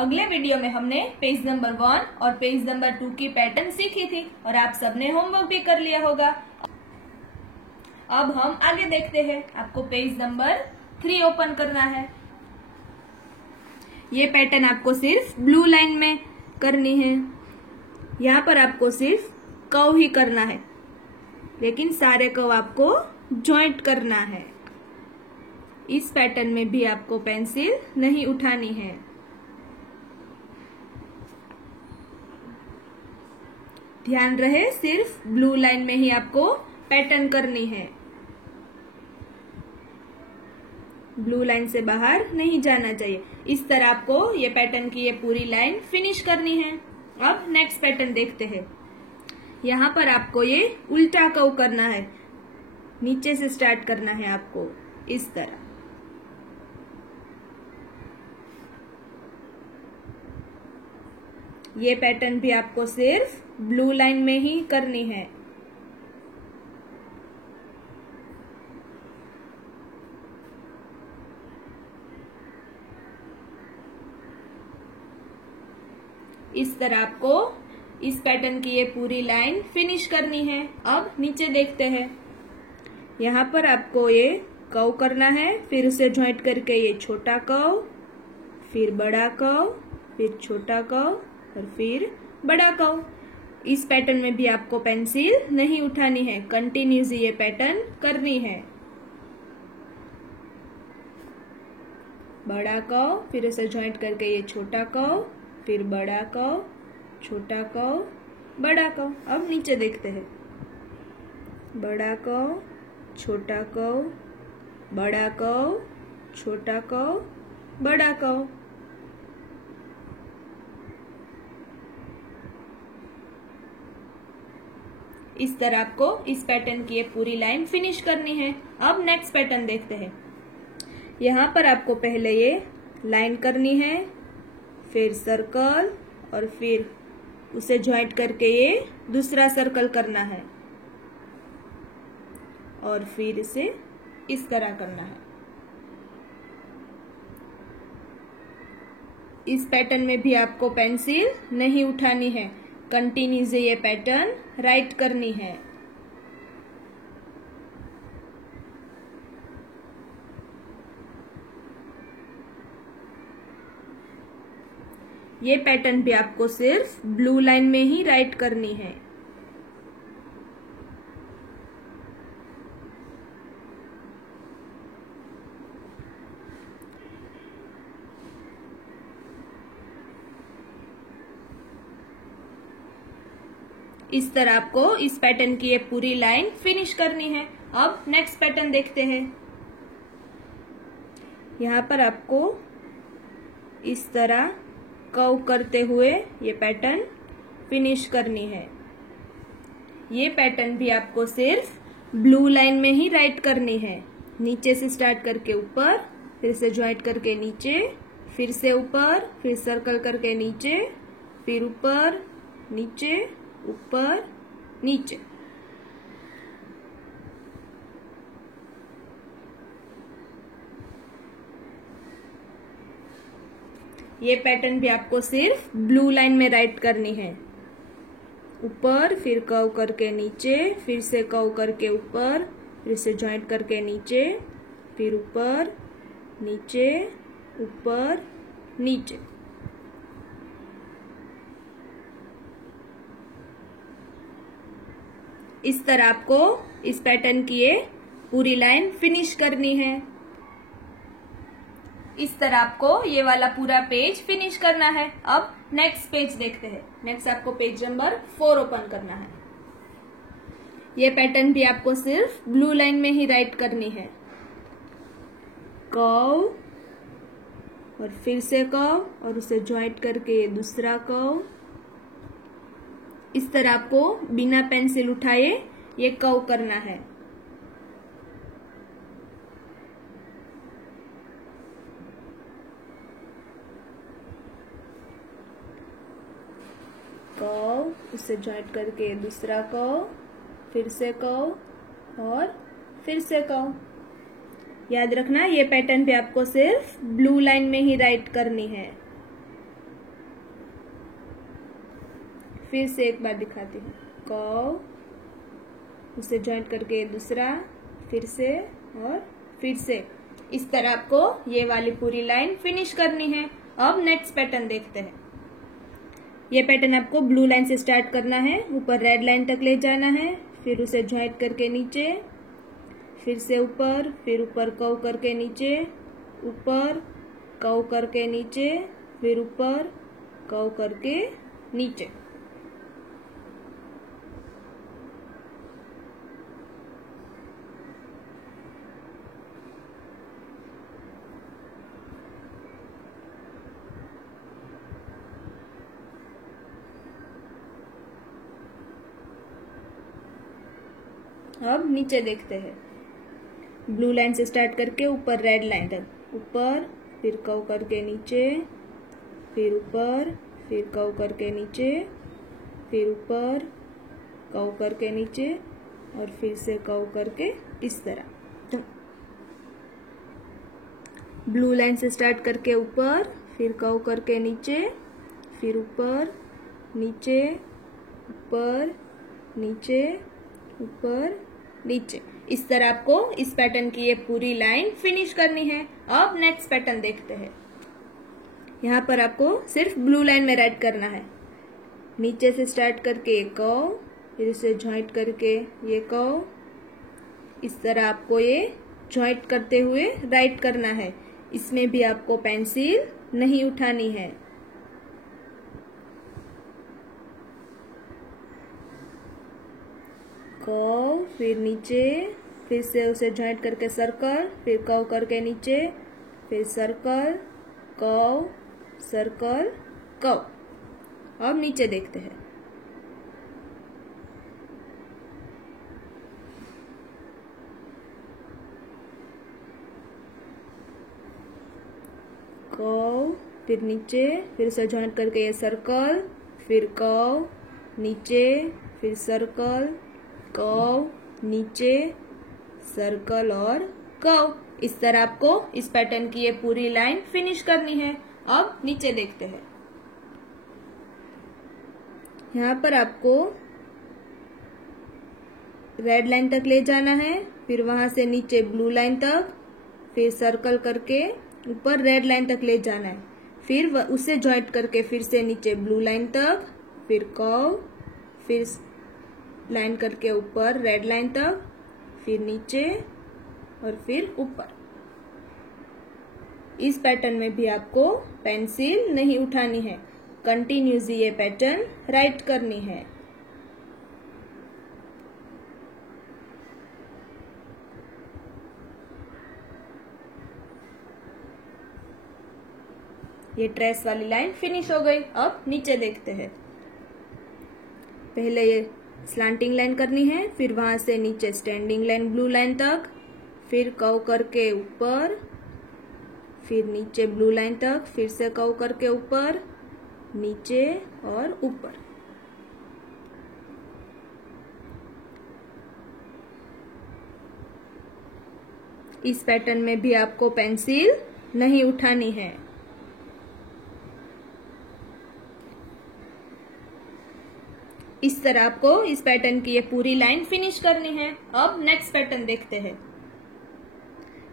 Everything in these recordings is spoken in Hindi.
अगले वीडियो में हमने पेज नंबर 1 और पेज नंबर 2 की पैटर्न सीखी थी और आप सबने होमवर्क भी कर लिया होगा। अब हम आगे देखते हैं। आपको पेज नंबर 3 ओपन करना है। ये पैटर्न आपको सिर्फ ब्लू लाइन में करनी है। यहाँ पर आपको सिर्फ कर्व ही करना है, लेकिन सारे कर्व आपको जॉइंट करना है। इस पैटर्न में भी आपको पेंसिल नहीं उठानी है। ध्यान रहे, सिर्फ ब्लू लाइन में ही आपको पैटर्न करनी है। ब्लू लाइन से बाहर नहीं जाना चाहिए। इस तरह आपको ये पैटर्न की ये पूरी लाइन फिनिश करनी है। अब नेक्स्ट पैटर्न देखते हैं। यहाँ पर आपको ये उल्टा कर्व करना है। नीचे से स्टार्ट करना है आपको, इस तरह। ये पैटर्न भी आपको सिर्फ ब्लू लाइन में ही करनी है। इस तरह आपको इस पैटर्न की ये पूरी लाइन फिनिश करनी है। अब नीचे देखते हैं। यहाँ पर आपको ये कर्व करना है, फिर उसे ज्वाइंट करके ये छोटा कर्व, फिर बड़ा कर्व, फिर छोटा कर्व और फिर बड़ा कर्व। इस पैटर्न में भी आपको पेंसिल नहीं उठानी है, कंटिन्यूस ये पैटर्न करनी है। बड़ा कर्व, फिर उसे ज्वाइंट करके ये छोटा कर्व, फिर बड़ा कर्व, छोटा कर्व, बड़ा कर्व। अब नीचे देखते हैं। बड़ा कर्व, छोटा कर्व, बड़ा कर्व, छोटा कर्व, बड़ा कर्व। इस तरह आपको इस पैटर्न की ये पूरी लाइन फिनिश करनी है। अब नेक्स्ट पैटर्न देखते हैं। यहाँ पर आपको पहले ये लाइन करनी है, फिर सर्कल और फिर उसे ज्वाइंट करके ये दूसरा सर्कल करना है और फिर इसे इस तरह करना है। इस पैटर्न में भी आपको पेंसिल नहीं उठानी है, कंटिन्यूस ये पैटर्न राइट करनी है। ये पैटर्न भी आपको सिर्फ ब्लू लाइन में ही राइट करनी है। इस तरह आपको इस पैटर्न की ये पूरी लाइन फिनिश करनी है। अब नेक्स्ट पैटर्न देखते हैं। यहाँ पर आपको इस तरह कर्व करते हुए ये पैटर्न फिनिश करनी है। ये पैटर्न भी आपको सिर्फ ब्लू लाइन में ही राइट करनी है। नीचे से स्टार्ट करके ऊपर, फिर से ज्वाइंट करके नीचे, फिर से ऊपर, फिर सर्कल करके नीचे, फिर ऊपर नीचे, ऊपर नीचे। ये पैटर्न भी आपको सिर्फ ब्लू लाइन में राइट करनी है। ऊपर, फिर कर्व करके नीचे, फिर से कर्व करके ऊपर, फिर से ज्वाइंट करके नीचे, फिर ऊपर नीचे, ऊपर नीचे। इस तरह आपको इस पैटर्न की ये पूरी लाइन फिनिश करनी है। इस तरह आपको ये वाला पूरा पेज फिनिश करना है। अब नेक्स्ट पेज देखते हैं। नेक्स्ट आपको पेज नंबर 4 ओपन करना है। ये पैटर्न भी आपको सिर्फ ब्लू लाइन में ही राइट करनी है। कर्व और फिर से कर्व और उसे ज्वाइंट करके ये दूसरा कर्व। इस तरह आपको बिना पेंसिल उठाए ये कर्व करना है। कर्व, उसे ज्वाइंट करके दूसरा कर्व, फिर से कर्व और फिर से कर्व। याद रखना ये पैटर्न भी आपको सिर्फ ब्लू लाइन में ही राइट करनी है। फिर से एक बार दिखाती हूँ, कर्व, उसे ज्वाइंट करके दूसरा, फिर से और फिर से। इस तरह आपको ये वाली पूरी लाइन फिनिश करनी है। अब नेक्स्ट पैटर्न देखते हैं। ये पैटर्न आपको ब्लू लाइन से स्टार्ट करना है, ऊपर रेड लाइन तक ले जाना है, फिर उसे ज्वाइंट करके नीचे, फिर से ऊपर, फिर ऊपर कर्व करके नीचे, ऊपर कर्व करके नीचे, फिर ऊपर कर्व करके नीचे। अब नीचे देखते हैं। ब्लू लाइन से स्टार्ट करके ऊपर रेड लाइन तक, ऊपर, फिर कर्व करके नीचे, फिर ऊपर, फिर कर्व करके नीचे, फिर ऊपर कर्व करके नीचे और फिर से कर्व करके इस तरह। ब्लू लाइन से स्टार्ट करके ऊपर, फिर कर्व करके नीचे, फिर ऊपर नीचे, ऊपर नीचे, ऊपर नीचे। इस तरह आपको इस पैटर्न की ये पूरी लाइन फिनिश करनी है। अब नेक्स्ट पैटर्न देखते हैं। यहाँ पर आपको सिर्फ ब्लू लाइन में राइट करना है। नीचे से स्टार्ट करके ये कर्व, फिर इसे ज्वाइंट करके ये कर्व, इस तरह आपको ये ज्वाइंट करते हुए राइट करना है। इसमें भी आपको पेंसिल नहीं उठानी है। कर्व, फिर नीचे, फिर से उसे ज्वाइंट करके सर्कल, फिर कर्व करके नीचे, फिर सर्कल, कर्व, सर्कल, कर्व। अब नीचे देखते हैं। कर्व, फिर नीचे, फिर उसे ज्वाइंट करके ये सर्कल, फिर कर्व, नीचे, फिर सर्कल, कर्व, नीचे, सर्कल और कर्व। इस तरह आपको इस पैटर्न की ये पूरी लाइन फिनिश करनी है। अब नीचे देखते हैं। यहाँ पर आपको रेड लाइन तक ले जाना है, फिर वहां से नीचे ब्लू लाइन तक, फिर सर्कल करके ऊपर रेड लाइन तक ले जाना है, फिर उसे ज्वाइंट करके फिर से नीचे ब्लू लाइन तक, फिर कर्व, फिर लाइन करके ऊपर रेड लाइन तक, फिर नीचे और फिर ऊपर। इस पैटर्न में भी आपको पेंसिल नहीं उठानी है, कंटिन्यूसली ये पैटर्न राइट करनी है। ये ट्रेस वाली लाइन फिनिश हो गई। अब नीचे देखते हैं। पहले ये स्लांटिंग लाइन करनी है, फिर वहां से नीचे स्टैंडिंग लाइन ब्लू लाइन तक, फिर कर्व करके ऊपर, फिर नीचे ब्लू लाइन तक, फिर से कर्व करके ऊपर, नीचे और ऊपर। इस पैटर्न में भी आपको पेंसिल नहीं उठानी है। इस तरह आपको इस पैटर्न की ये पूरी लाइन फिनिश करनी है। अब नेक्स्ट पैटर्न देखते हैं।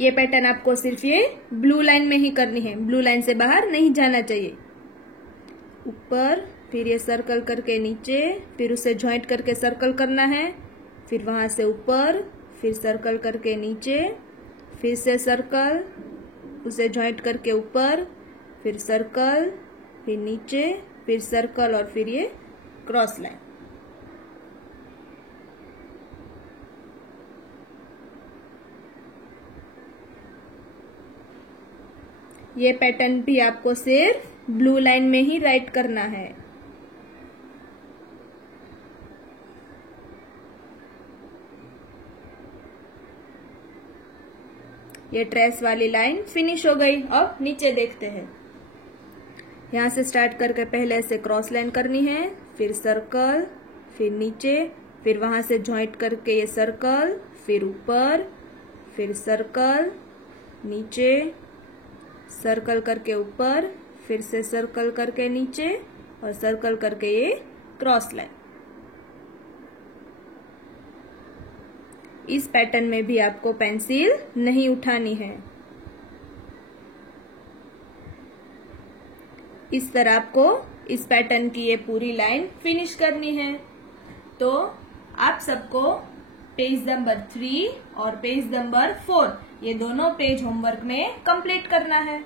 ये पैटर्न आपको सिर्फ ये ब्लू लाइन में ही करनी है, ब्लू लाइन से बाहर नहीं जाना चाहिए। ऊपर, फिर ये सर्कल करके नीचे, फिर उसे ज्वाइंट करके सर्कल करना है, फिर वहां से ऊपर, फिर सर्कल करके नीचे, फिर से सर्कल, उसे ज्वाइंट करके ऊपर, फिर सर्कल, फिर नीचे, फिर सर्कल और फिर ये क्रॉस लाइन। ये पैटर्न भी आपको सिर्फ ब्लू लाइन में ही राइट करना है। ये ट्रेस वाली लाइन फिनिश हो गई। अब नीचे देखते हैं। यहाँ से स्टार्ट करके पहले से क्रॉस लाइन करनी है, फिर सर्कल, फिर नीचे, फिर वहां से ज्वाइंट करके ये सर्कल, फिर ऊपर, फिर सर्कल, नीचे, सर्कल करके ऊपर, फिर से सर्कल करके नीचे और सर्कल करके ये क्रॉस लाइन। इस पैटर्न में भी आपको पेंसिल नहीं उठानी है। इस तरह आपको इस पैटर्न की ये पूरी लाइन फिनिश करनी है। तो आप सबको पेज नंबर 3 और पेज नंबर 4 ये दोनों पेज होमवर्क में कंप्लीट करना है।